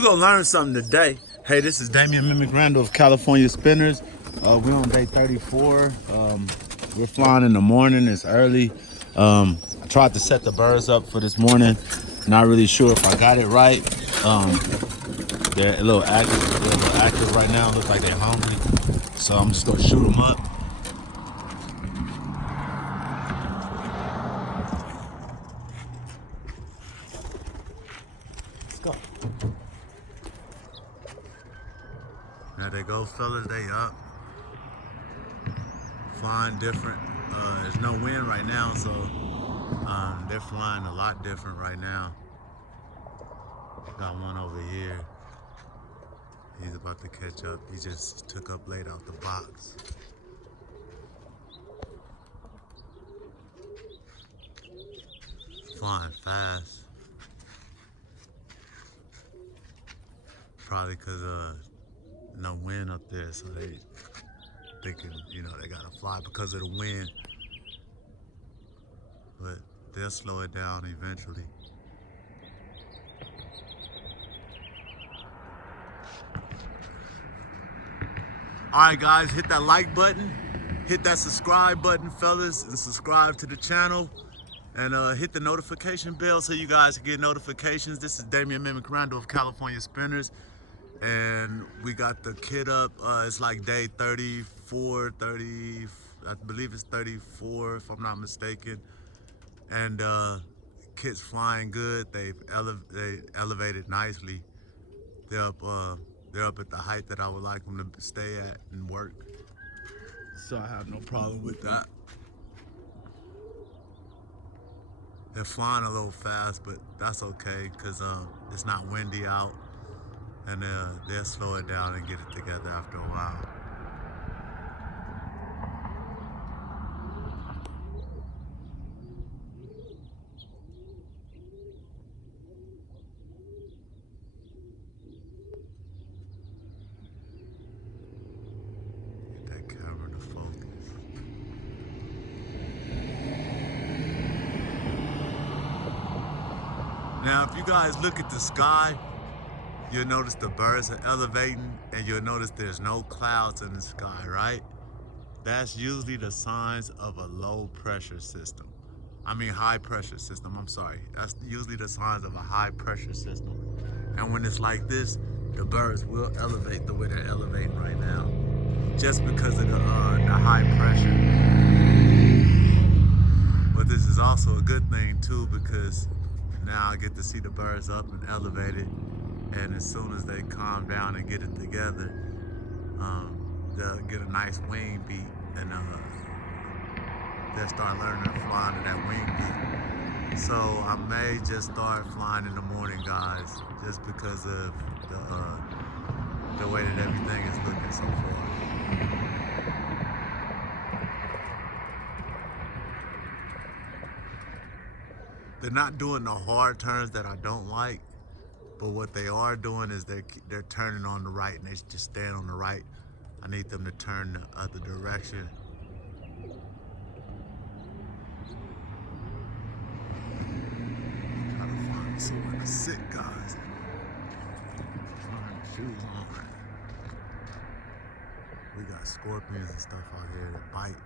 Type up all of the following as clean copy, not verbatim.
you're gonna learn something today. Hey, this is Damian Mimic Randall of CaliSpinners. We're on day 34. We're flying in the morning, it's early. I tried to set the birds up for this morning. Not really sure if I got it right. They're a little active right now. Look like they're hungry. So I'm just gonna shoot them up. Let's go. There they go, fellas, they up. Flying different. There's no wind right now, so they're flying a lot different right now. Got one over here. He's about to catch up. He just took up late out the box. Flying fast. Probably because no wind up there, so they thinking, you know, they gotta fly because of the wind. But they'll slow it down eventually. All right, guys, hit that like button, hit that subscribe button, fellas, and subscribe to the channel, and hit the notification bell so you guys can get notifications. This is Damian Mimic Randall of CaliSpinners, and we got the kid up. It's like day 34, 30, I believe it's 34 if I'm not mistaken. And kid's flying good. They elevated nicely. They're up at the height that I would like them to stay at and work. So I have no problem with that. They're flying a little fast, but that's okay because it's not windy out, and they'll slow it down and get it together after a while. Now, if you guys look at the sky, you'll notice the birds are elevating, and you'll notice there's no clouds in the sky, right? That's usually the signs of a low pressure system. I mean high pressure system, I'm sorry. That's usually the signs of a high pressure system. And when it's like this, the birds will elevate the way they're elevating right now, just because of the high pressure. But this is also a good thing too, because now I get to see the birds up and elevated, and as soon as they calm down and get it together, they'll get a nice wing beat, and they'll start learning to fly to that wing beat. So I may just start flying in the morning, guys, just because of the way that everything is looking so far. They're not doing the hard turns that I don't like, but what they are doing is they're turning on the right, and they just stand on the right. I need them to turn the other direction. Try to find somewhere to sit, guys. Find shoes on. We got scorpions and stuff out here that bite.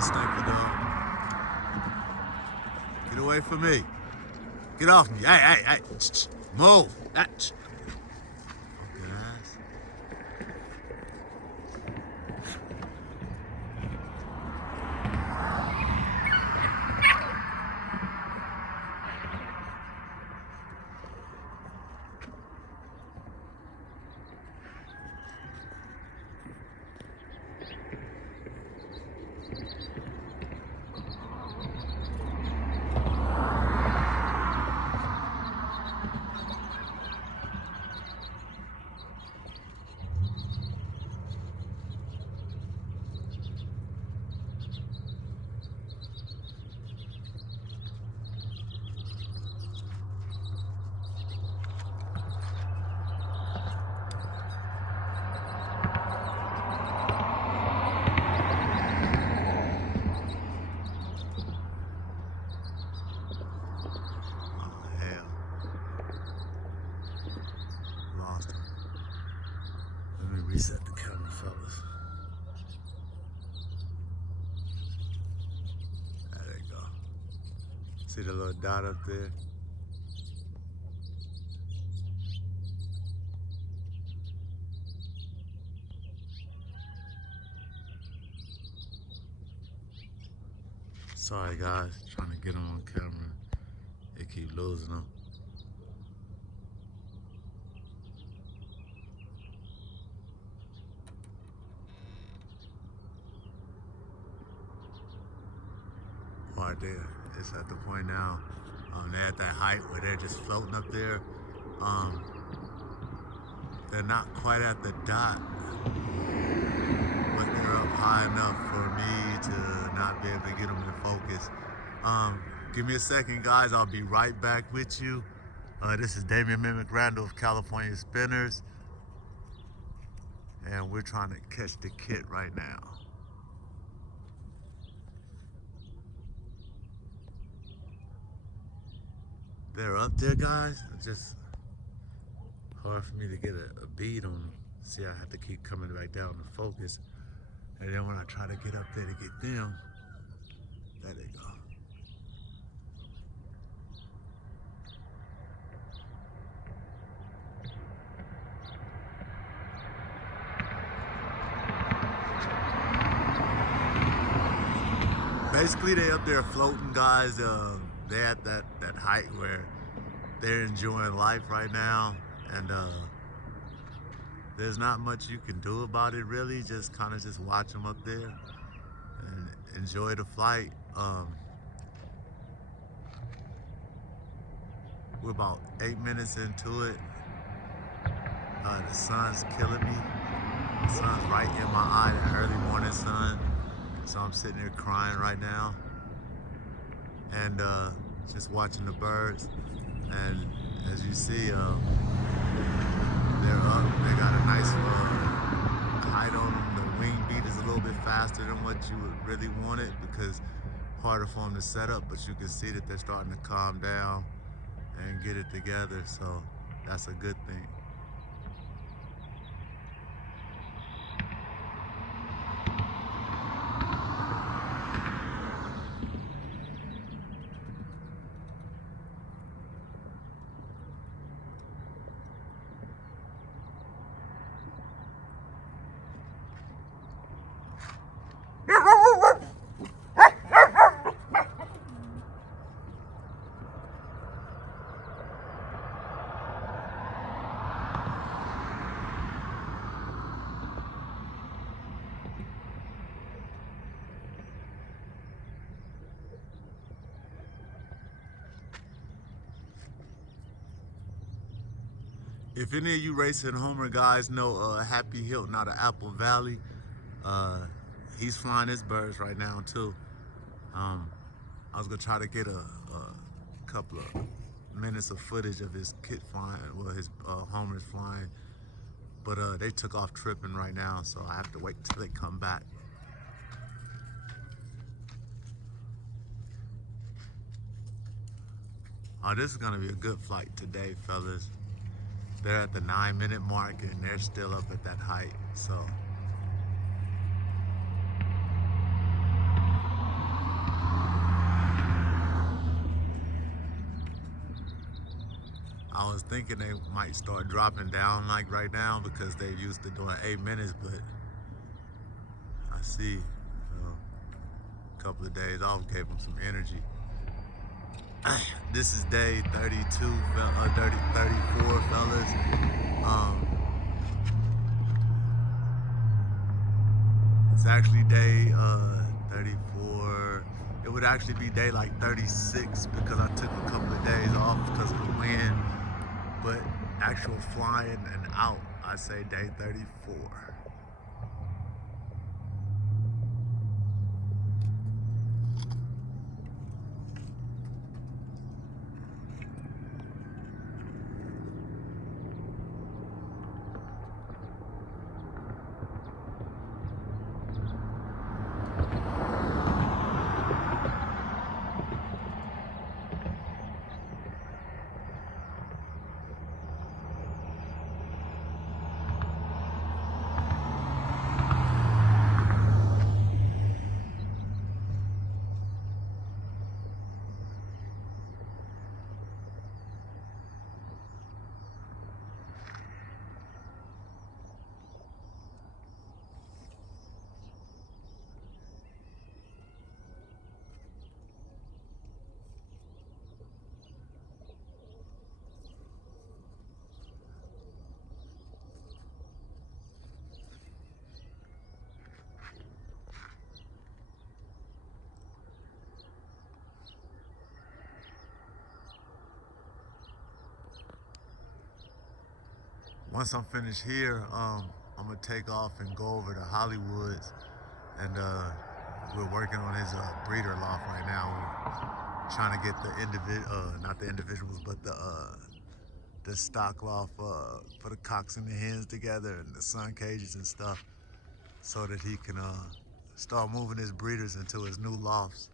Stinky dog. Get away from me. Get off me. Hey. Move. Okay, ass. reset the camera, fellas. There you go. See the little dot up there? Sorry guys, trying to get them on camera. They keep losing them. Right there, it's at the point now. They're at that height where they're just floating up there. They're not quite at the dot, but they're up high enough for me to not be able to get them in focus. Give me a second, guys. I'll be right back with you. This is Damian Mimic Randall of CaliSpinners, and we're trying to catch the kit right now. They're up there, guys. It's just hard for me to get a bead on them. See, I have to keep coming back down to focus. And then when I try to get up there to get them, there they go. Basically, they up there floating, guys. They're at that height where they're enjoying life right now, and there's not much you can do about it, really. Just kind of just watch them up there and enjoy the flight. We're about 8 minutes into it. The sun's killing me. The sun's right in my eye, the early morning sun. So I'm sitting here crying right now, and just watching the birds. And as you see, they're up. They got a nice height on them. The wing beat is a little bit faster than what you would really want it, because harder for them to set up. But you can see that they're starting to calm down and get it together. So that's a good thing. If any of you racing Homer guys know Happy Hilton out of Apple Valley, he's flying his birds right now too. I was gonna try to get a couple of minutes of footage of his kit flying, well, his Homer's flying, but they took off tripping right now, so I have to wait till they come back. Oh, this is gonna be a good flight today, fellas. They're at the 9-minute mark and they're still up at that height, so. I was thinking they might start dropping down like right now because they're used to doing 8 minutes, but I see a couple of days off gave them some energy. This is day 32, 34, fellas. It's actually day 34. It would actually be day like 36 because I took a couple of days off because of the wind. But actual flying and out, I say day 34. once I'm finished here, I'm gonna take off and go over to Hollywoods, and we're working on his breeder loft right now. We're trying to get the not the individuals, but the stock loft for the cocks and the hens together, and the sun cages and stuff, so that he can start moving his breeders into his new lofts.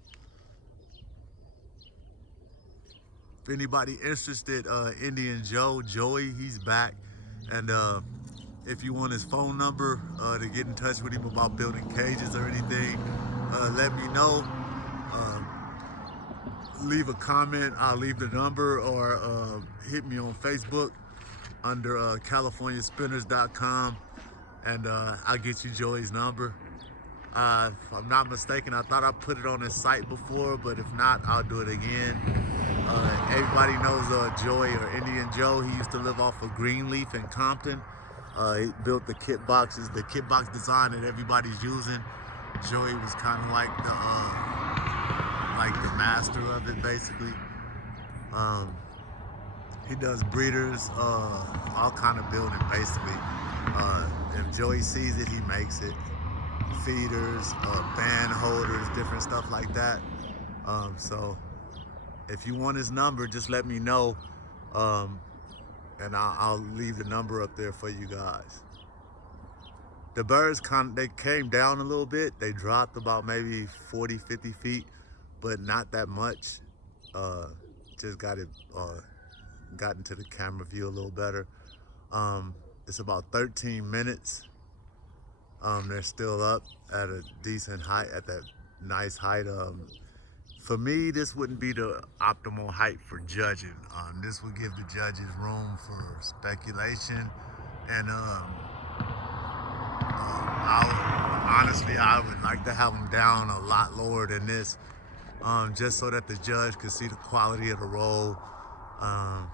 If anybody interested, Indian Joey, he's back. And if you want his phone number to get in touch with him about building cages or anything, let me know. Leave a comment, I'll leave the number, or hit me on Facebook under CaliforniaSpinners.com, and I'll get you Joey's number. If I'm not mistaken, I thought I put it on his site before, but if not, I'll do it again. Everybody knows Joey, or Indian Joe. He used to live off of Greenleaf in Compton. He built the kit boxes, the kit box design that everybody's using. Joey was kind of like the master of it, basically. He does breeders, all kind of building, basically. If Joey sees it, he makes it. Feeders, band holders, different stuff like that. So if you want his number, just let me know, and I'll leave the number up there for you guys. The birds they came down a little bit. They dropped about maybe 40, 50 feet, but not that much. Just got into the camera view a little better. It's about 13 minutes. They're still up at a decent height, at that nice height. For me, this wouldn't be the optimal height for judging. This would give the judges room for speculation, and honestly, I would like to have them down a lot lower than this, just so that the judge could see the quality of the roll, and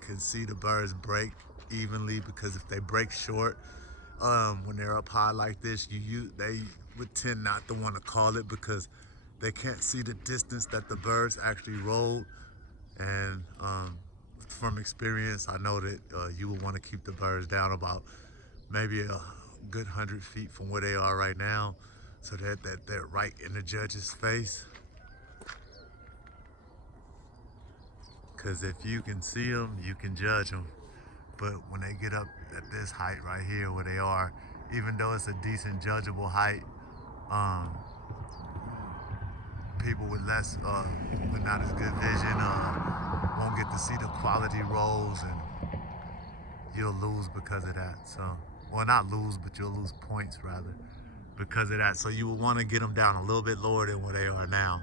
can see the birds break evenly, because if they break short, when they're up high like this, they would tend not to want to call it, because they can't see the distance that the birds actually rolled. And from experience, I know that you will want to keep the birds down about maybe a good 100 feet from where they are right now, so that they're right in the judge's face. Because if you can see them, you can judge them. But when they get up at this height right here where they are, even though it's a decent judgeable height, people with with not as good vision won't get to see the quality rolls, and you'll lose because of that. So, well, not lose, but you'll lose points rather because of that. So you will want to get them down a little bit lower than where they are now.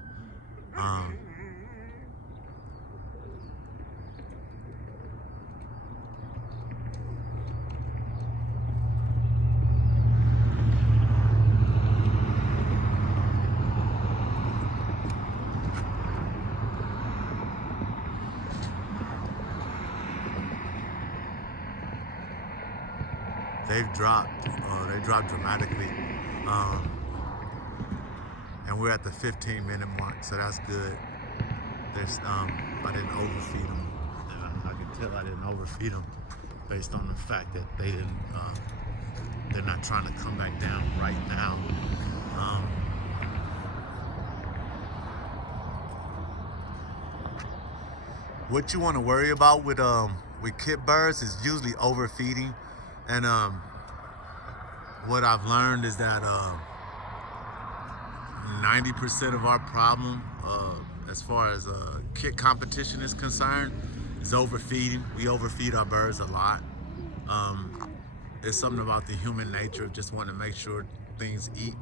They've dropped. They dropped dramatically, and we're at the 15-minute mark, so that's good. There's I didn't overfeed them. I can tell I didn't overfeed them based on the fact that they didn't. They're not trying to come back down right now. What you want to worry about with kit birds is usually overfeeding. And what I've learned is that 90% of our problem, as far as kit competition is concerned, is overfeeding. We overfeed our birds a lot. It's something about the human nature of just wanting to make sure things eat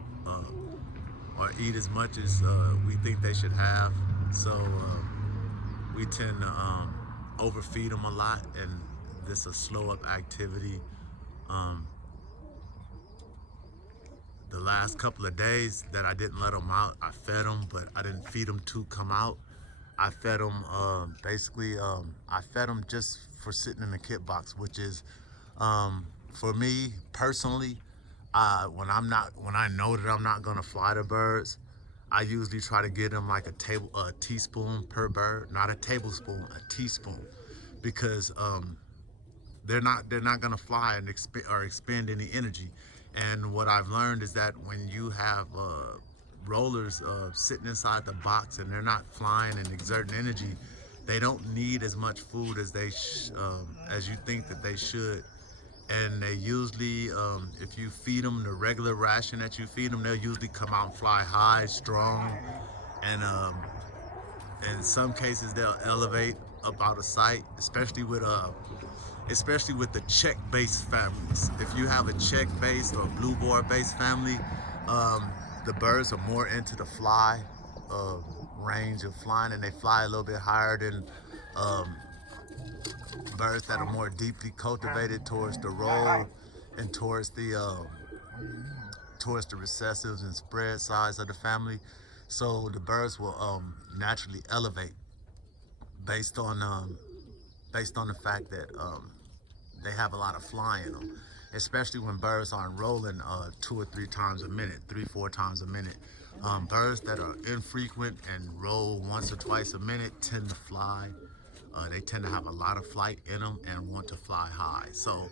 or eat as much as we think they should have. So we tend to overfeed them a lot, and this will slow up activity. The last couple of days that I didn't let them out, I fed them, but I didn't feed them to come out. I fed them I fed them just for sitting in the kit box, which is for me personally, when I know that I'm not gonna fly the birds, I usually try to get them like a teaspoon per bird, not a tablespoon, a teaspoon, because they're not gonna fly and expend any energy. And what I've learned is that when you have rollers sitting inside the box and they're not flying and exerting energy, they don't need as much food as as you think that they should. And they usually, if you feed them the regular ration that you feed them, they'll usually come out and fly high, strong, and in some cases they'll elevate up out of sight, especially with the check-based families. If you have a check-based or blue board-based family, the birds are more into the fly range of flying, and they fly a little bit higher than birds that are more deeply cultivated towards the roll and towards the recessives and spread size of the family. So the birds will naturally elevate based on the fact that they have a lot of fly in them, especially when birds aren't rolling 2 or 3 times a minute, 3-4 times a minute. Birds that are infrequent and roll once or twice a minute tend to fly. They tend to have a lot of flight in them and want to fly high. So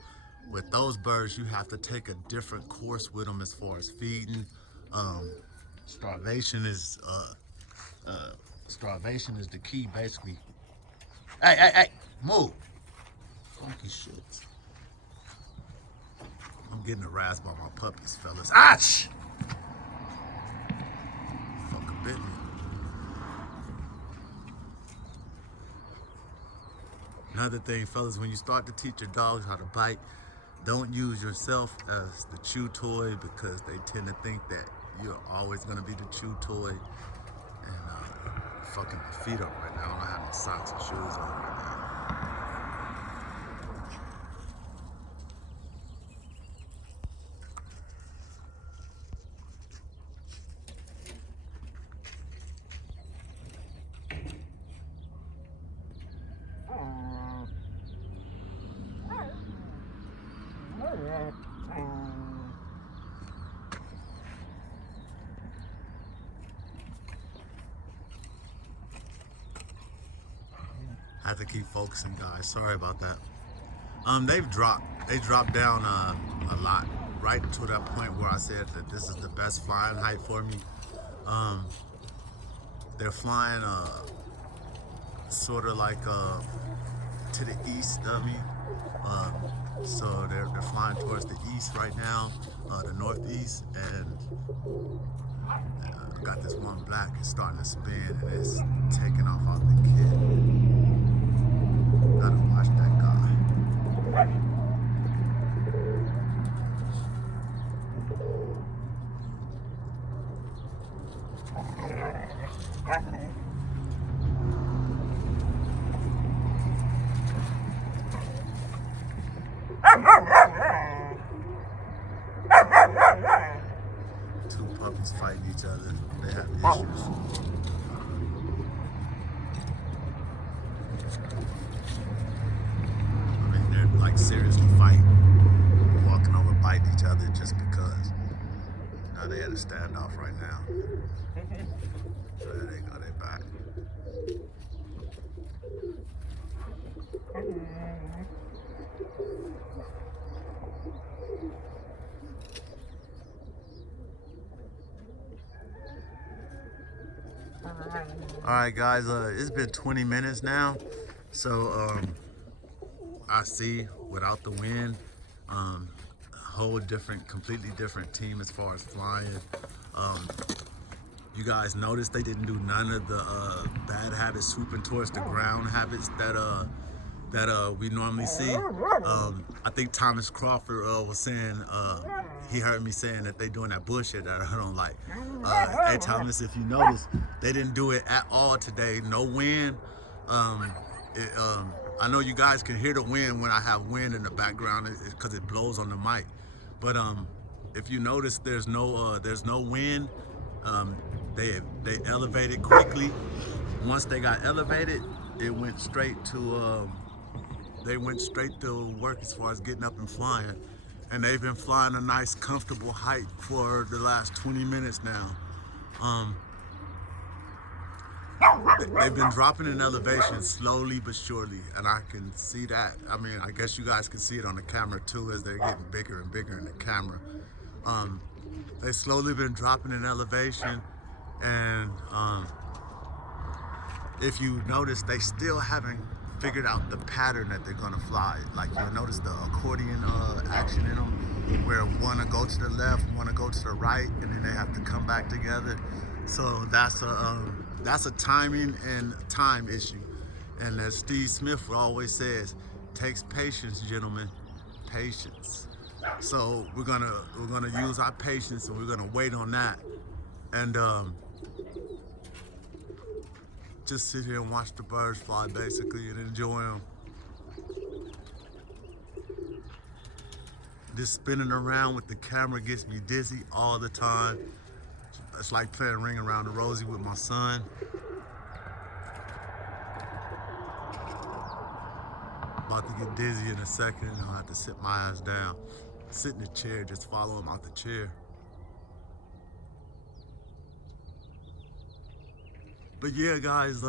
with those birds, you have to take a different course with them as far as feeding. Starvation is the key, basically. Hey, move! Funky shit. I'm getting harassed by my puppies, fellas. Ouch! Fucking bit me. Another thing, fellas, when you start to teach your dogs how to bite, don't use yourself as the chew toy, because they tend to think that you're always gonna be the chew toy. And fucking my feet up right now. I don't have any socks and shoes on right now. I have to keep focusing, guys. Sorry about that. They dropped down a lot, right to that point where I said that this is the best flying height for me. They're flying sort of like to the east of me. So they're flying towards the east right now, the northeast, and I got this one black. It's starting to spin and it's taking off out the kid. Gotta watch that guy. Two puppies fighting each other. They have issues. Like seriously fighting, walking over, biting each other just because. Now they had a standoff right now. So there they go, they back. All right, guys, it's been 20 minutes now. So, I see without the wind, a whole completely different team as far as flying. You guys noticed they didn't do none of the bad habits, swooping towards the ground habits that we normally see. I think Thomas Crawford was saying, he heard me saying that they doing that bullshit that I don't like. Hey Thomas, if you notice, they didn't do it at all today. No wind. I know you guys can hear the wind when I have wind in the background because it blows on the mic. But if you notice, there's no wind. They elevated quickly. Once they got elevated, it went straight to they went straight to work as far as getting up and flying. And they've been flying a nice, comfortable height for the last 20 minutes now. they've been dropping in elevation slowly but surely, and I can see that. I mean, I guess you guys can see it on the camera too as they're getting bigger and bigger in the camera. Um, they've slowly been dropping in elevation, and if you notice, they still haven't figured out the pattern that they're gonna fly. Like you'll notice the accordion action in them, where one will go to the left, one will go to the right, and then they have to come back together. So that's a timing and time issue. And as Steve Smith always says, takes patience, gentlemen, patience. So we're gonna use our patience, and we're gonna wait on that, and just sit here and watch the birds fly basically and enjoy them. Just spinning around with the camera gets me dizzy all the time. It's like playing Ring Around the Rosie with my son. About to get dizzy in a second. I'll have to sit my ass down. Sit in the chair, just follow him out the chair. But yeah, guys,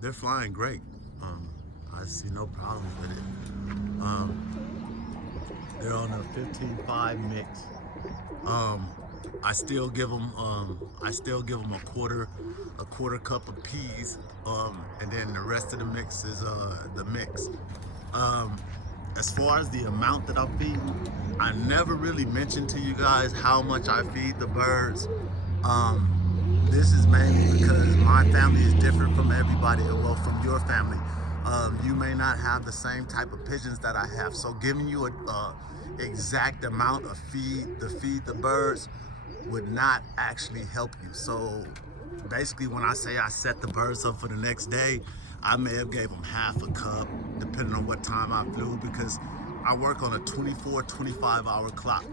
they're flying great. I see no problems with it. They're on a 15-5 mix. I still give them a quarter cup of peas, and then the rest of the mix is the mix. As far as the amount that I'm feeding, I never really mentioned to you guys how much I feed the birds. This is mainly because my family is different from everybody, well, from your family. You may not have the same type of pigeons that I have, so giving you a exact amount of feed to feed the birds would not actually help you. So basically, when I say I set the birds up for the next day, I may have gave them half a cup, depending on what time I flew, because I work on a 24-25 hour clock,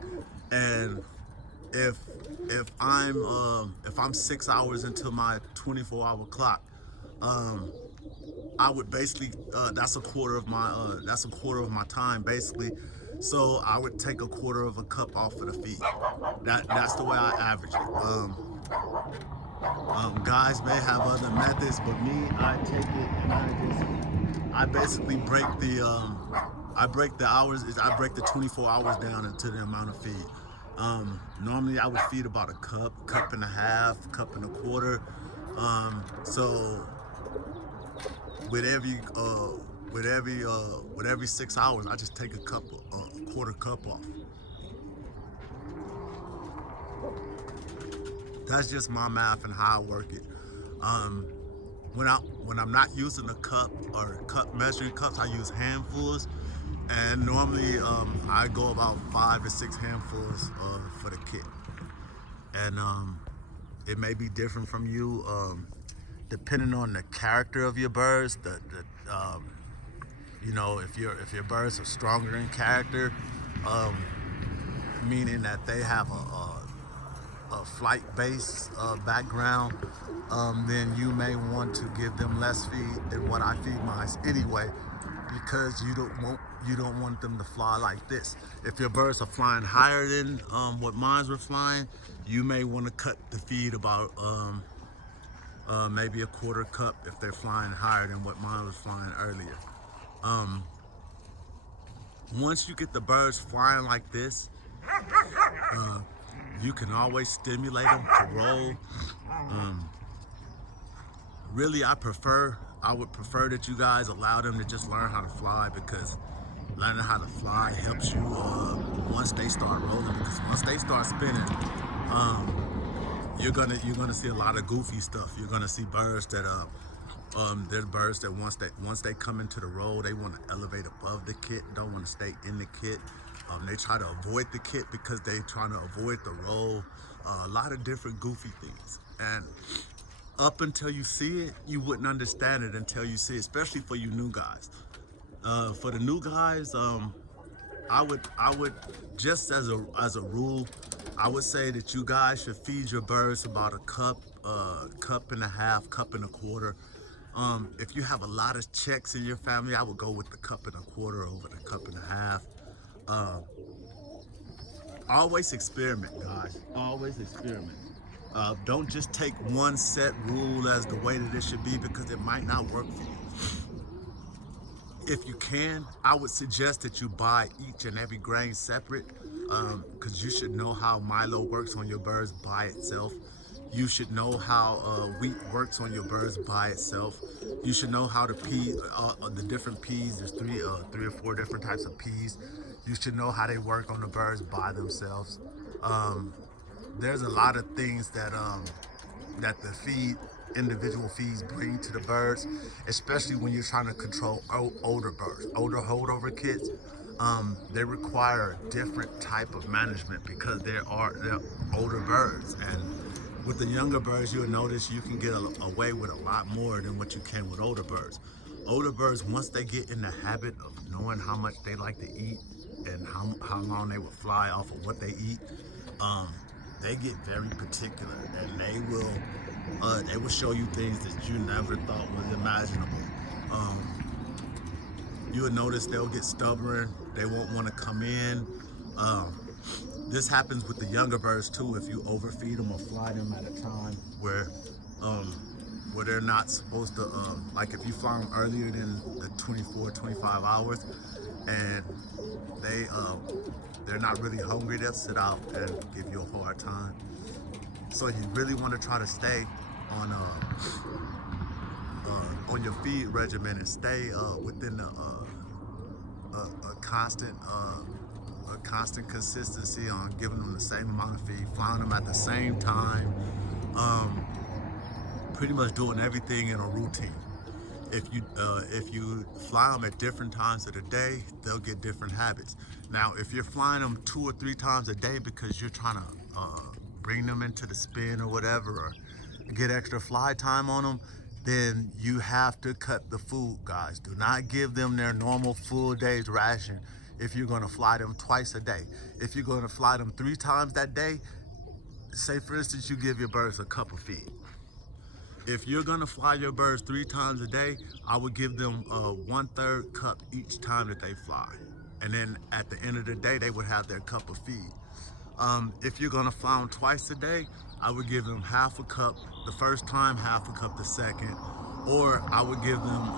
and if I'm 6 hours into my 24-hour clock, I would basically that's a quarter of my time basically. So I would take a quarter of a cup off of the feed. That's the way I average it. Guys may have other methods, but me, I take it and I basically break the hours. I break the 24 hours down into the amount of feed. Normally I would feed about a cup and a half, cup and a quarter. So with every 6 hours, I just take a quarter cup off. That's just my math and how I work it. When I'm not using a cup or measuring cups, I use handfuls, and normally I go about 5 to 6 handfuls for the kit. And it may be different from you, depending on the character of your birds. You know, if your birds are stronger in character, meaning that they have a flight-based background, then you may want to give them less feed than what I feed mine anyway, because you don't want them to fly like this. If your birds are flying higher than what mine were flying, you may want to cut the feed about maybe a quarter cup if they're flying higher than what mine was flying earlier. Once you get the birds flying like this, you can always stimulate them to roll. Really, I would prefer that you guys allow them to just learn how to fly, because learning how to fly helps you once they start rolling. Because once they start spinning, you're gonna see a lot of goofy stuff. You're gonna see birds that there's birds that once they come into the roll, they want to elevate above the kit, don't want to stay in the kit. They try to avoid the kit because they're trying to avoid the roll. A lot of different goofy things. And up until you see it, you wouldn't understand it until you see it, especially for you new guys. For the new guys, I would just as a rule, I would say that you guys should feed your birds about a cup and a half, cup and a quarter. If you have a lot of checks in your family, I would go with the cup and a quarter over the cup and a half. Always experiment, guys. Always experiment. Don't just take one set rule as the way that it should be, because it might not work for you. If you can, I would suggest that you buy each and every grain separate, because you should know how Milo works on your birds by itself. You should know how wheat works on your birds by itself. You should know how the different peas. There's three or four different types of peas. You should know how they work on the birds by themselves. There's a lot of things that the individual feeds bring to the birds, especially when you're trying to control older birds, older holdover kids. They require a different type of management because they're older birds, and with the younger birds, you'll notice you can get away with a lot more than what you can with older birds. Older birds, once they get in the habit of knowing how much they like to eat and how long they will fly off of what they eat, they get very particular, and they will show you things that you never thought was imaginable. You will notice they'll get stubborn. They won't want to come in. This happens with the younger birds too. If you overfeed them or fly them at a time where they're not supposed to, like if you fly them earlier than the 24, 25 hours, and they're not really hungry, they'll sit out and give you a hard time. So you really want to try to stay on your feed regimen and stay within a constant consistency on giving them the same amount of feed, flying them at the same time, pretty much doing everything in a routine. If you fly them at different times of the day, they'll get different habits. Now, if you're flying them 2 or 3 times a day because you're trying to bring them into the spin or whatever, or get extra fly time on them, then you have to cut the food, guys. Do not give them their normal full day's ration if you're going to fly them twice a day. If you're going to fly them 3 times that day, say for instance you give your birds a cup of feed. If you're gonna fly your birds 3 times a day, I would give them 1/3 cup each time that they fly. And then at the end of the day, they would have their cup of feed. If you're gonna fly them twice a day, I would give them half a cup the first time, half a cup the second. Or I would give them,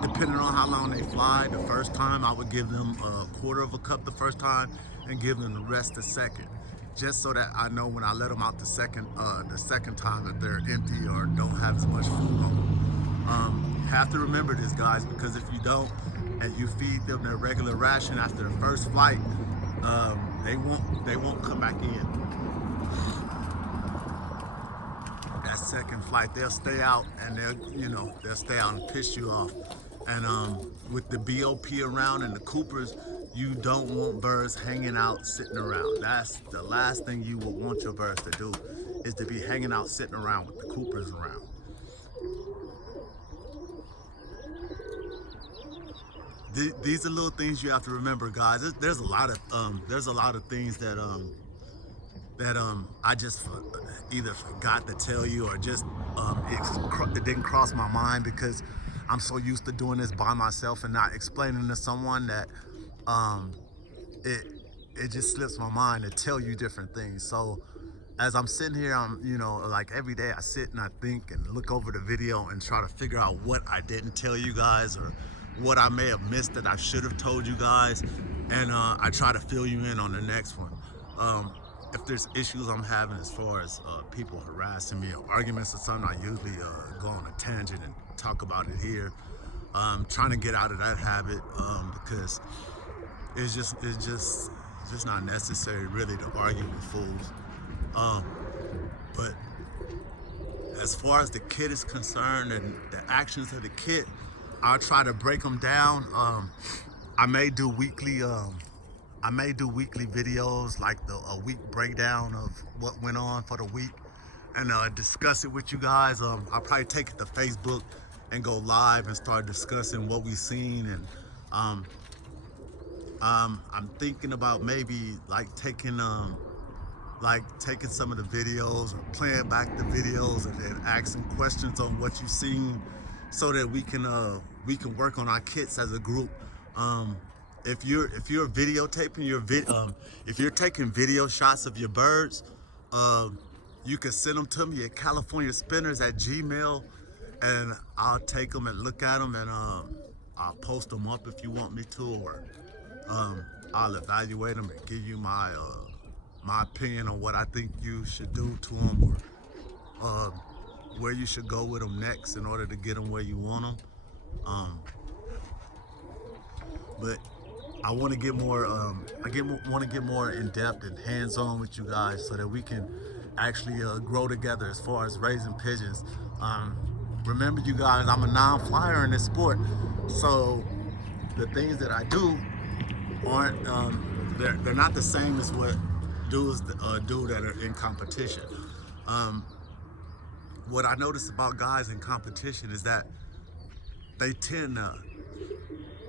depending on how long they fly, the first time I would give them 1/4 of a cup the first time and give them the rest the second. Just so that I know when I let them out the second time that they're empty or don't have as much food on them. You have to remember this, guys, because if you don't and you feed them their regular ration after the first flight, they won't come back in. That second flight, they'll stay out and they'll stay out and piss you off. And with the BOP around and the Coopers, you don't want birds hanging out, sitting around. That's the last thing you would want your birds to do, is to be hanging out, sitting around with the Coopers around. These are little things you have to remember, guys. There's a lot of things that I just either forgot to tell you, or just it didn't cross my mind because I'm so used to doing this by myself and not explaining to someone that it just slips my mind to tell you different things. So as I'm sitting here, like every day I sit and I think and look over the video and try to figure out what I didn't tell you guys, or what I may have missed that I should have told you guys, and I try to fill you in on the next one. If there's issues I'm having as far as people harassing me or arguments or something, I usually go on a tangent and talk about it here. Trying to get out of that habit because it's just not necessary really to argue with fools. But as far as the kid is concerned and the actions of the kid, I'll try to break them down. I may do weekly videos, like a week breakdown of what went on for the week, and discuss it with you guys. I'll probably take it to Facebook and go live and start discussing what we've seen. And I'm thinking about maybe taking some of the videos or playing back the videos and then asking questions on what you've seen, so that we can work on our kits as a group. If you're videotaping if you're taking video shots of your birds, you can send them to me at CaliforniaSpinners@gmail, and I'll take them and look at them, and I'll post them up if you want me to, or I'll evaluate them and give you my opinion on what I think you should do to them, or where you should go with them next in order to get them where you want them. But I want to get more. Want to get more in depth and hands-on with you guys, so that we can actually grow together as far as raising pigeons. Remember, you guys, I'm a non-flyer in this sport, so the things that I do aren't. They're not the same as what dudes do that are in competition. What I notice about guys in competition is that they tend to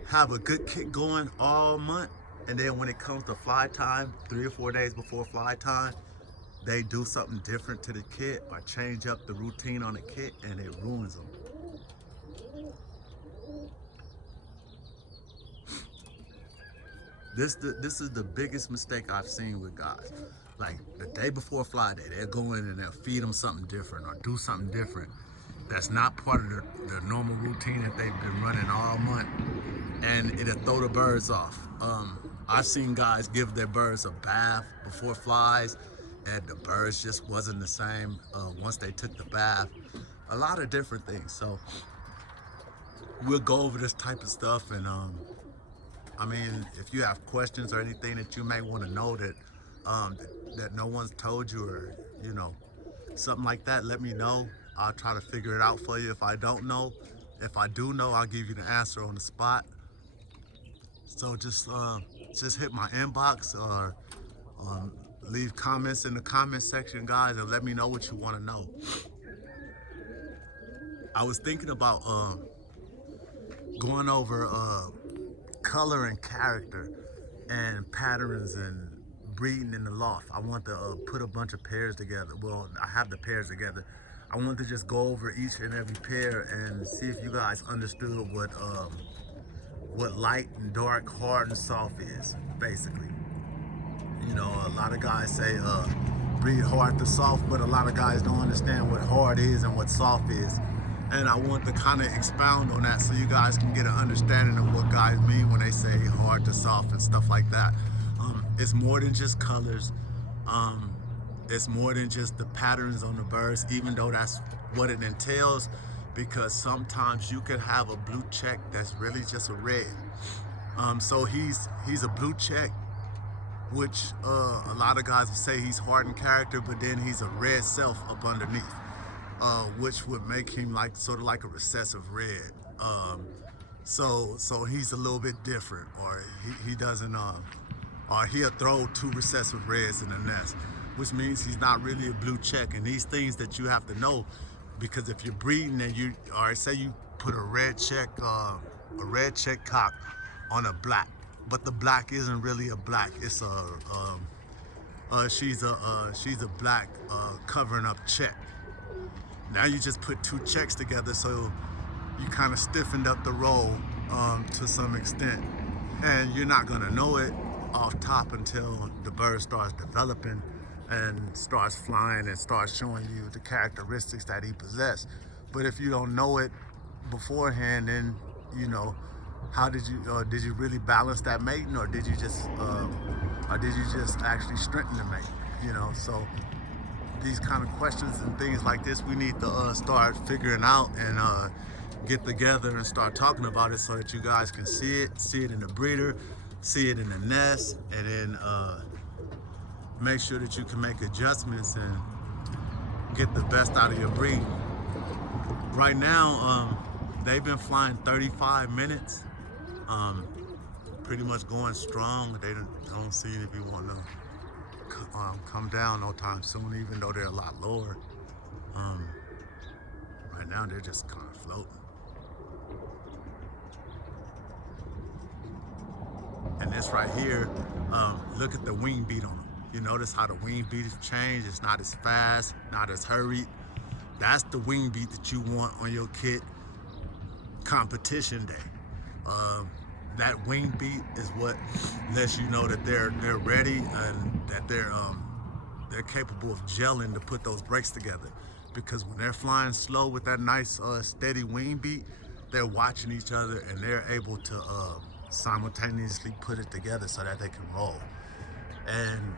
have a good kick going all month, and then when it comes to fly time, 3 or 4 days before fly time, they do something different to the kit or change up the routine on the kit, and it ruins them. This is the biggest mistake I've seen with guys. Like the day before fly day, they'll go in and they'll feed them something different or do something different that's not part of the normal routine that they've been running all month, and it'll throw the birds off. I've seen guys give their birds a bath before flies, and the birds just wasn't the same once they took the bath. A lot of different things. So we'll go over this type of stuff, and I mean, if you have questions or anything that you may want to know that that no one's told you, or you know, something like that, let me know. I'll try to figure it out for you if I don't know. If I do know, I'll give you the answer on the spot. So just hit my inbox or leave comments in the comment section, guys, and let me know what you want to know. I was thinking about going over color and character and patterns and breeding in the loft. I want to put a bunch of pairs together. Well, I have the pairs together. I want to just go over each and every pair and see if you guys understood what light and dark, hard and soft is, basically. You know, a lot of guys say breed hard to soft, but a lot of guys don't understand what hard is and what soft is. And I want to kind of expound on that so you guys can get an understanding of what guys mean when they say hard to soft and stuff like that. It's more than just colors. It's more than just the patterns on the birds, even though that's what it entails, because sometimes you could have a blue check that's really just a red. So he's a blue check, which a lot of guys would say he's hard in character, but then he's a red self up underneath, which would make him like sort of like a recessive red. So he's a little bit different, or he doesn't, or he'll throw 2 recessive reds in the nest, which means he's not really a blue check. And these things that you have to know, because if you're breeding and you, or say you put a red check cock on a black, but the black isn't really a black, it's she's a black covering up check. Now you just put 2 checks together, so you kind of stiffened up the roll to some extent, and you're not gonna know it off top until the bird starts developing and starts flying and starts showing you the characteristics that he possesses. But if you don't know it beforehand, then you know, how did you really balance that mating, or did you just actually strengthen the mate? You know, so these kind of questions and things like this, we need to start figuring out and get together and start talking about it, so that you guys can see it in the breeder, see it in the nest, and then make sure that you can make adjustments and get the best out of your breed. Right now, they've been flying 35 minutes, pretty much going strong. They don't seem to be wanting to come down no time soon, even though they're a lot lower. Right now, they're just kind of floating. And this right here, look at the wing beat on them. You notice how the wing beat has changed. It's not as fast, not as hurried. That's the wing beat that you want on your kit competition day. That wing beat is what lets you know that they're ready and that they're they're capable of gelling to put those brakes together. Because when they're flying slow with that nice steady wing beat, they're watching each other and they're able to simultaneously put it together so that they can roll. And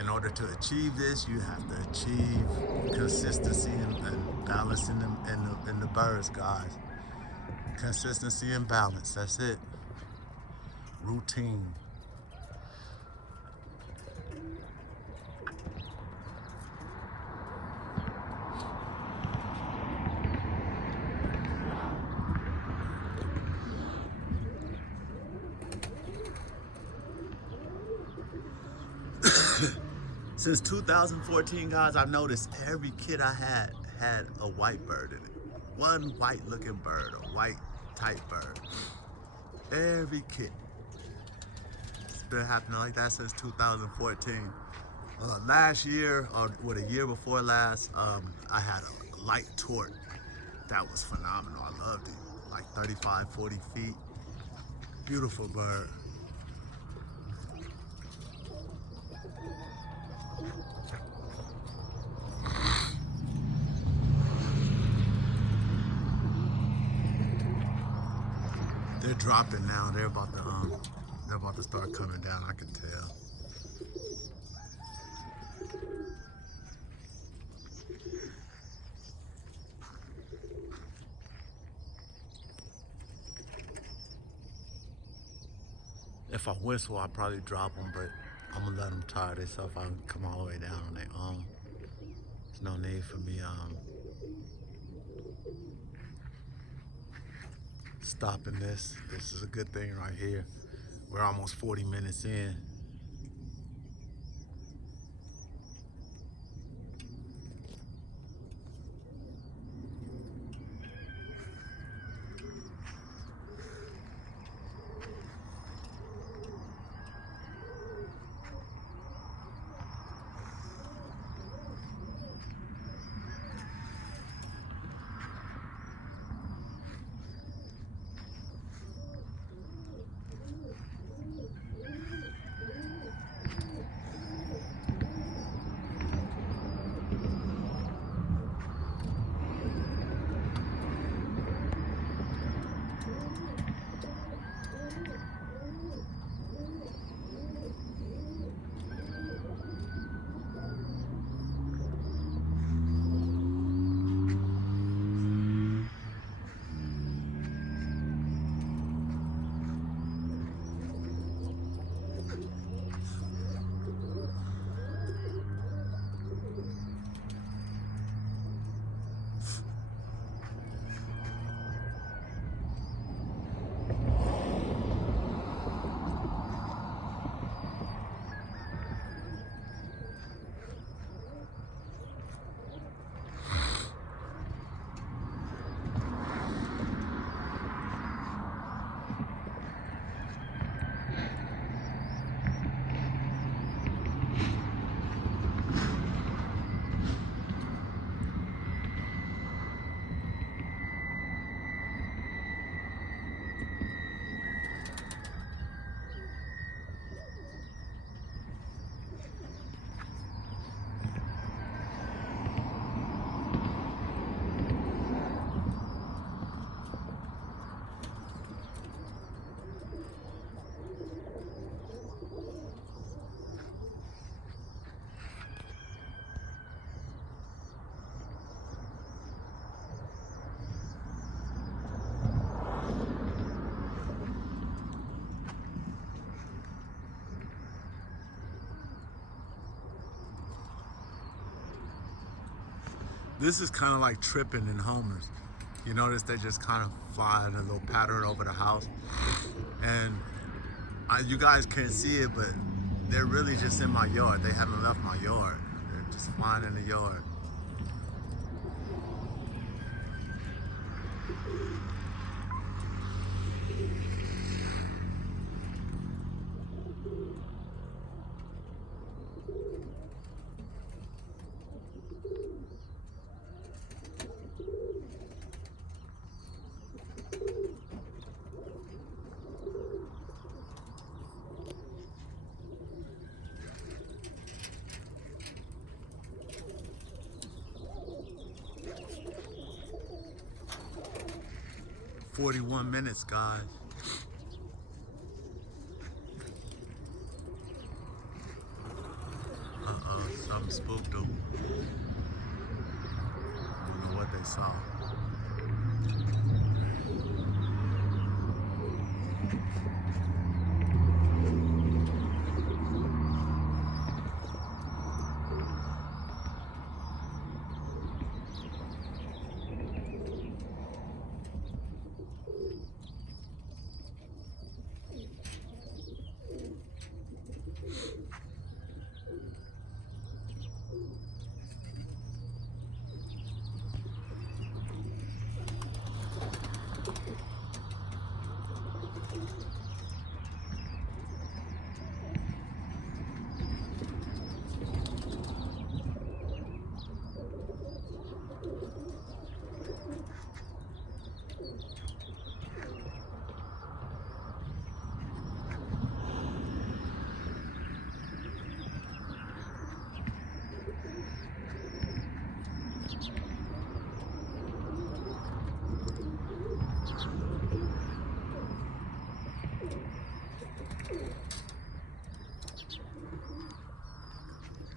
in order to achieve this, you have to achieve consistency and balance in the birds, guys. Consistency and balance, that's it. Routine. Since 2014, guys, I've noticed every kid I had a white bird in it. One white looking bird, a white type bird. Every kid. It's been happening like that since 2014. Last year, or what, a year before last, I had a light tort. That was phenomenal. I loved it. Like 35, 40 feet. Beautiful bird. They're dropping now. They're about to start coming down. I can tell. If I whistle, I'll probably drop them, but I'm gonna let them tire themselves out and come all the way down on their own. There's no need for me stopping this. This is a good thing right here. We're almost 40 minutes in. This is kind of like tripping in homers. You notice they just kind of fly in a little pattern over the house. And you guys can't see it, but they're really just in my yard. They haven't left my yard. They're just flying in the yard. 41 minutes, guys. Something spooked them. I don't know what they saw.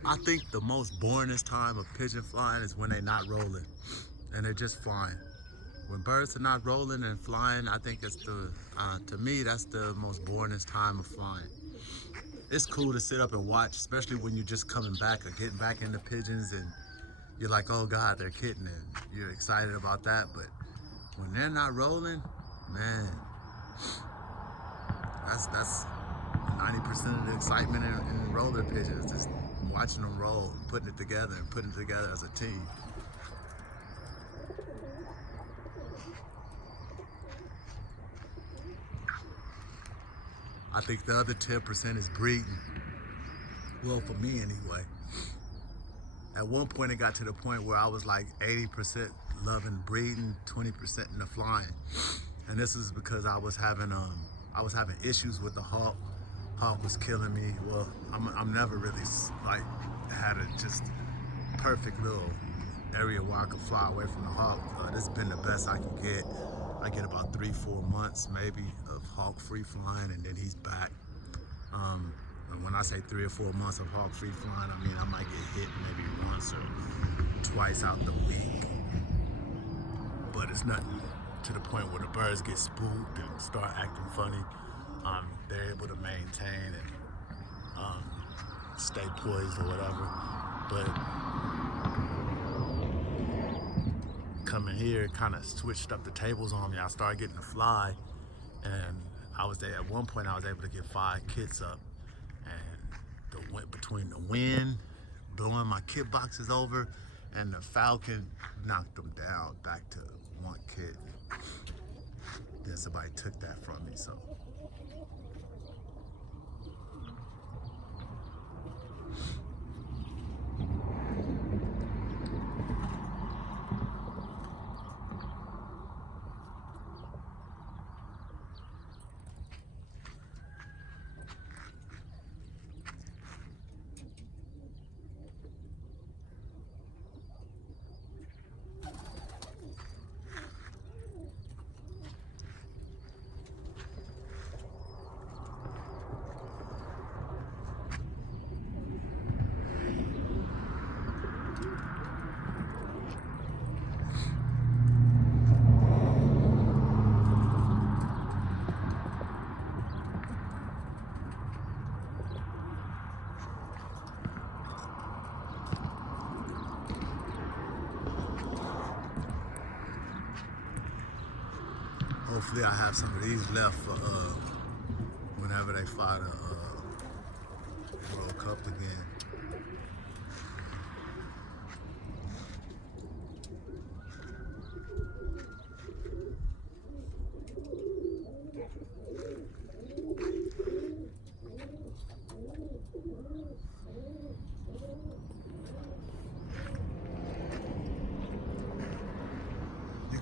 I think the most boringest time of pigeon flying is when they're not rolling and they're just flying. When birds are not rolling and flying, I think it's to me, that's the most boringest time of flying. It's cool to sit up and watch, especially when you're just coming back or getting back into pigeons and you're like, oh God, they're kidding, and you're excited about that. But when they're not rolling, man, that's 90% of the excitement in roller pigeons, just watching them roll, putting it together and putting it together as a team. I think the other 10% is breeding. Well, for me anyway. At one point it got to the point where I was like 80% loving breeding, 20% in the flying. And this is because I was having issues with the hawk. Hawk was killing me. Well, I'm never really like had a just perfect little area where I could fly away from the hawk. This has been the best I can get. I get about 3-4 months maybe of hawk free flying, and then he's back. And when I say 3 or 4 months of hawk free flying, I mean I might get hit maybe once or twice out the week. But it's nothing to the point where the birds get spooked and start acting funny. They're able to maintain and stay poised or whatever. But coming here kind of switched up the tables on me. I started getting to fly, and I was there at one point. I was able to get 5 kits up, and between the wind blowing my kit boxes over and the falcon knocked them down back to 1 kit. Then somebody took that from me, so. Hopefully I have some of these left for whenever they fly the World Cup again.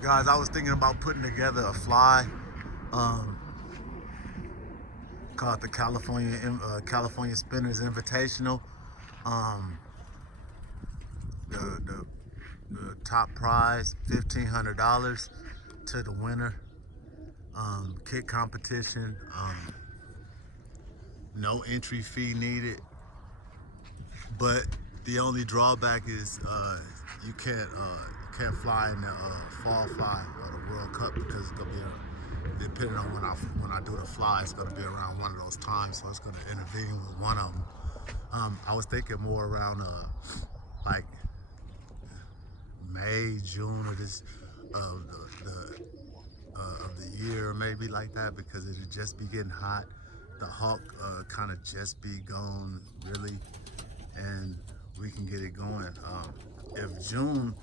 Guys, I was thinking about putting together a fly called the California Spinners Invitational. The top prize, $1,500 to the winner. Kit competition, no entry fee needed. But the only drawback is you can't fly in the fall fly or the World Cup because it's gonna be depending on when I do the fly, it's gonna be around one of those times, so it's gonna intervene with one of them. I was thinking more around like May, June of this of the year, maybe like that, because it'll just be getting hot. The hawk kind of just be gone really, and we can get it going. If June,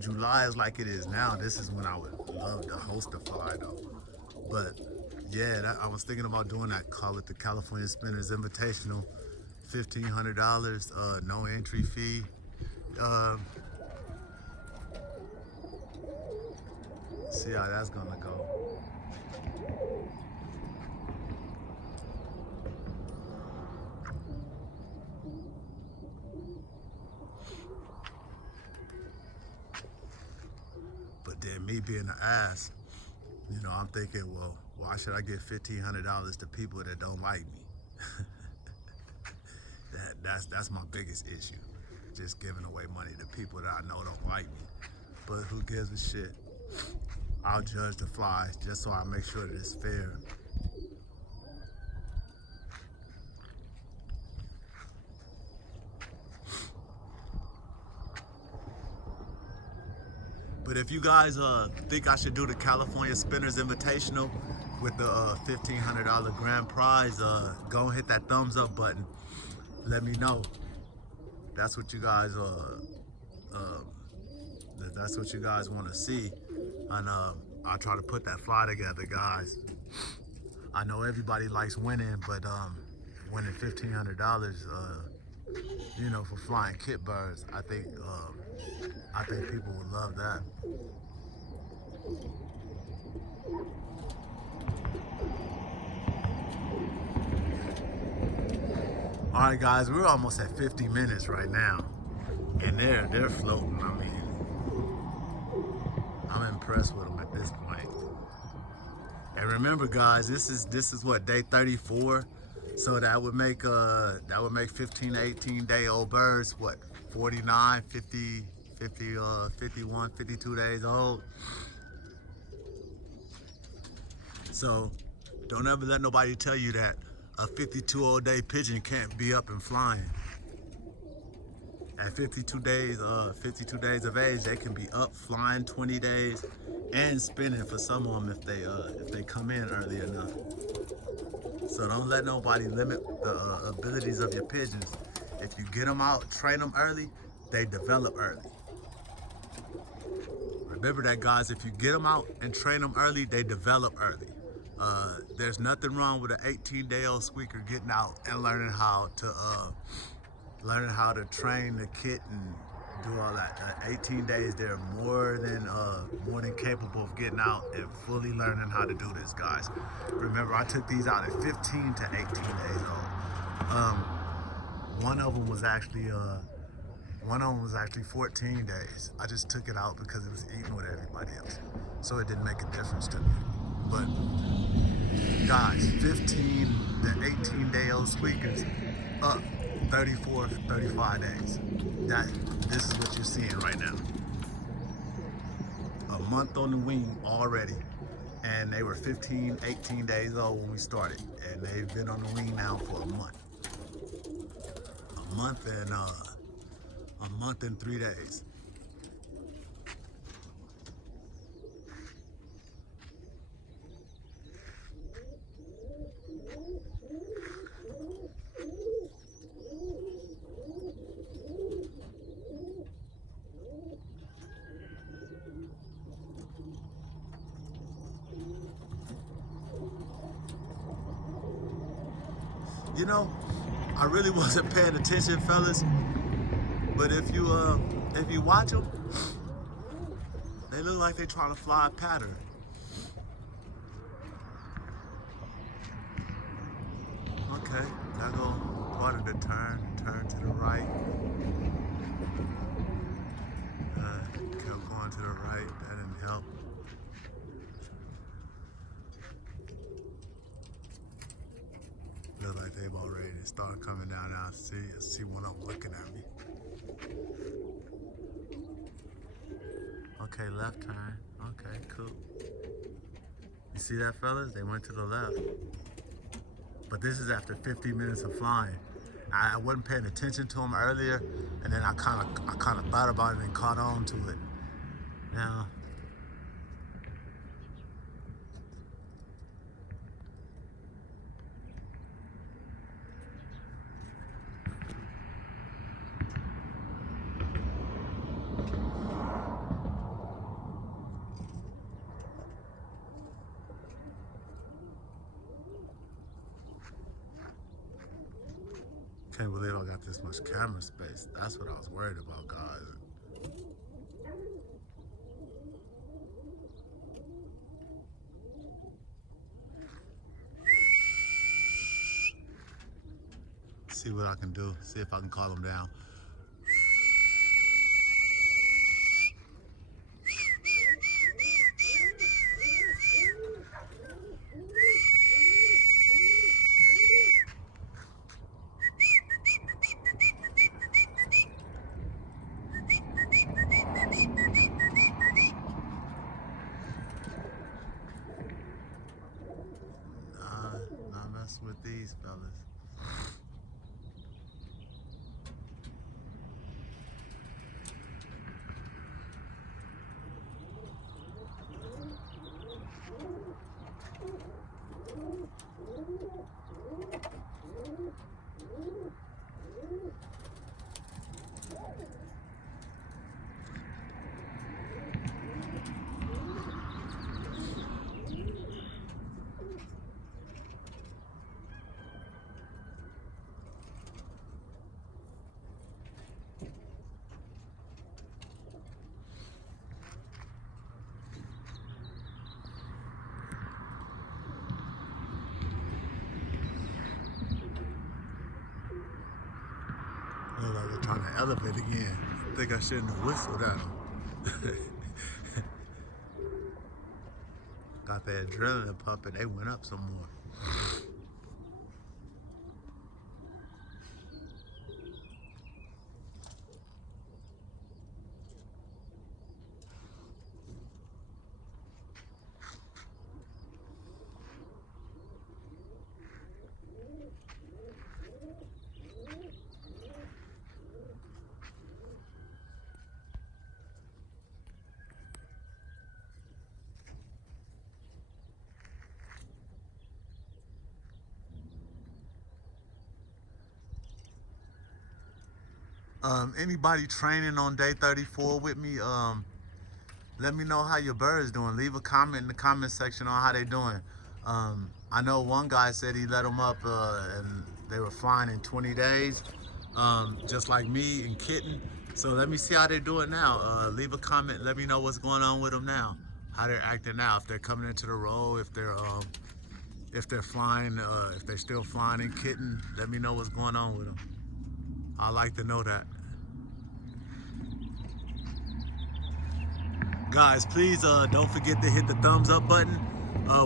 July is like it is now, this is when I would love to host a fly though. But yeah, I was thinking about doing that. Call it the California Spinners Invitational, $1,500, no entry fee. See how that's gonna go. But then me being an ass, you know, I'm thinking, well, why should I give $1,500 to people that don't like me? That's my biggest issue. Just giving away money to people that I know don't like me. But who gives a shit? I'll judge the flies just so I make sure that it's fair. But if you guys think I should do the California Spinners Invitational with the $1,500 grand prize, go and hit that thumbs up button. Let me know. That's what you guys want to see, and I'll try to put that fly together, guys. I know everybody likes winning, but winning $1,500, you know, for flying kit birds, I think people would love that. All right, guys, we're almost at 50 minutes right now, and they're floating. I mean, I'm impressed with them at this point. And remember, guys, this is what, day 34, so that would make 15 to 18 day old birds what, 49, 50, 51, 52 days old. So don't ever let nobody tell you that a 52 day pigeon can't be up and flying. At 52 days of age, they can be up flying 20 days and spinning for some of them if they come in early enough. So don't let nobody limit the abilities of your pigeons. If you get them out, train them early, they develop early. Remember that, guys. If you get them out and train them early, they develop early. There's nothing wrong with an 18-day-old squeaker getting out and learning how to train the kit and do all that. 18 days, they're more than capable of getting out and fully learning how to do this, guys. Remember, I took these out at 15 to 18 days old. One of them was actually 14 days. I just took it out because it was eating with everybody else, so it didn't make a difference to me. But guys, 15 to 18 day old squeakers up 34, 35 days. This is what you're seeing right now. A month on the wing already. And they were 15, 18 days old when we started. And they've been on the wing now for a month. A month and 3 days. You know, I really wasn't paying attention, fellas, but if you watch them, they look like they're trying to fly a pattern. Okay, gotta go part of the turn to the right. Kept going to the right, that didn't help. Start coming down now. See one of them looking at me. Okay, left turn. Okay, cool. You see that, fellas? They went to the left. But this is after 50 minutes of flying. I wasn't paying attention to them earlier, and then I kind of thought about it and caught on to it. Now, can't believe I got this much camera space. That's what I was worried about, guys. See what I can do. See if I can call them down. Not messing with these fellas. Look like they're trying to elevate again. I think I shouldn't have whistled at them. Got that adrenaline pumping, they went up some more. Anybody training on day 34 with me, let me know how your bird's doing. Leave a comment in the comment section on how they doing. I know one guy said he let them up and they were flying in 20 days, just like me and Kitten. So let me see how they're doing now. Leave a comment, let me know what's going on with them now, how they're acting now, if they're coming into the roll, if they're flying, if they're still flying in Kitten. Let me know what's going on with them. I like to know that. Guys, please don't forget to hit the thumbs up button.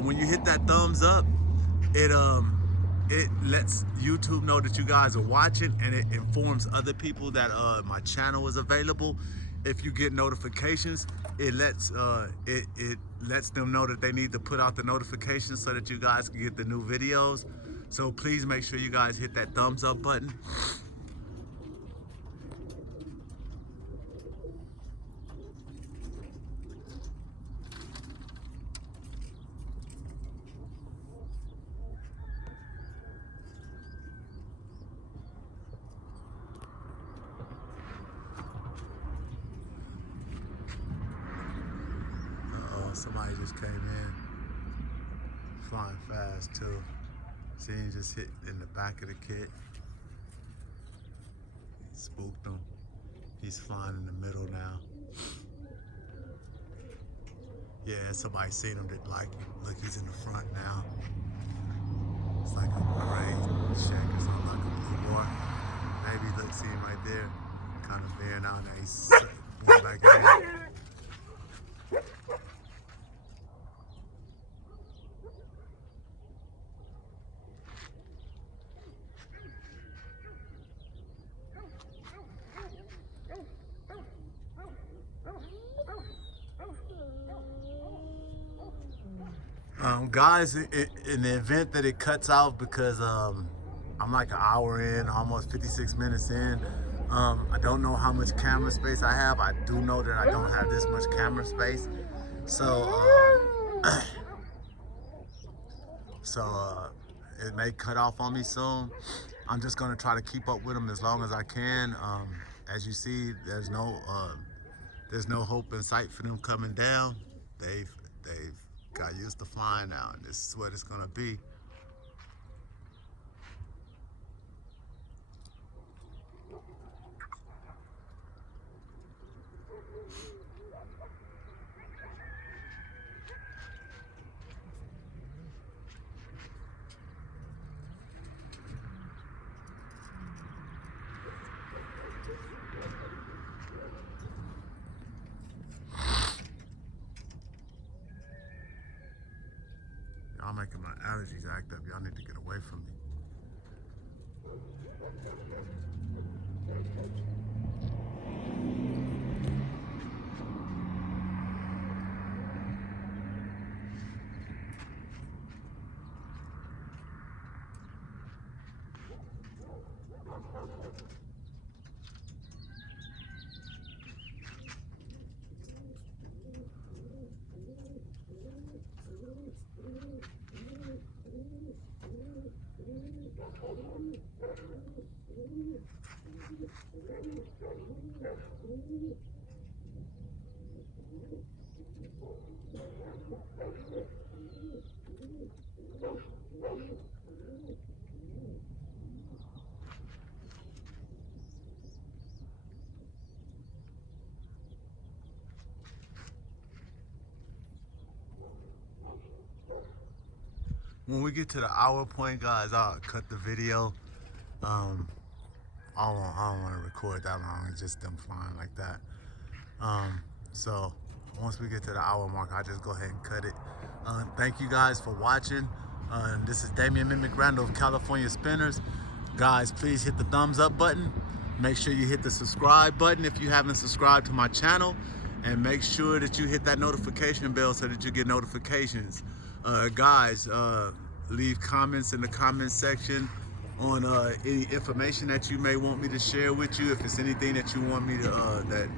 When you hit that thumbs up, it lets YouTube know that you guys are watching, and it informs other people that my channel is available. If you get notifications, it lets them know that they need to put out the notifications so that you guys can get the new videos. So please make sure you guys hit that thumbs up button. Somebody just came in, flying fast too. See, he just hit in the back of the kit. He spooked him. He's flying in the middle now. Yeah, somebody seen him that like, look, he's in the front now. It's like a gray shack or something, like a blue war. Maybe look, see him right there, kind of bearing out now. He's going back in. Guys, in the event that it cuts out because I'm like an hour in, almost 56 minutes in, I don't know how much camera space I have. I do know that I don't have this much camera space. So, it may cut off on me soon. I'm just gonna try to keep up with them as long as I can. As you see, there's no hope in sight for them coming down. They've got used to flying now, and this is what it's gonna be. Y'all making my allergies act up. Y'all need to get away from me. When we get to the hour point, guys, I'll cut the video. I don't want to record that long. It's just them flying like that. So once we get to the hour mark, I'll just go ahead and cut it. Thank you guys for watching. This is Damian Mimic Randall of California Spinners. Guys, please hit the thumbs up button. Make sure you hit the subscribe button if you haven't subscribed to my channel. And make sure that you hit that notification bell so that you get notifications. Guys, leave comments in the comment section on any information that you may want me to share with you. If it's anything that you want me to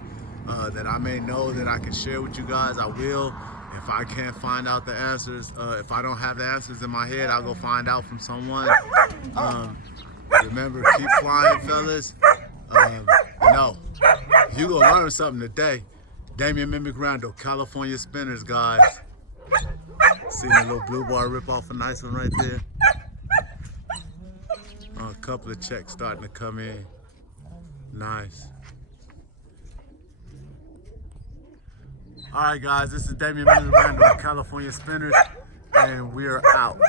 that I may know that I can share with you guys, I will. If I can't find out the answers, if I don't have the answers in my head, I'll go find out from someone. Remember, keep flying, fellas. You gonna learn something today. Damian Mimic Randall, California Spinners, guys. See the little blue bar rip off a nice one right there. A couple of checks starting to come in. Nice. All right, guys, this is Damian Mimic Randall, California Spinners, and we are out.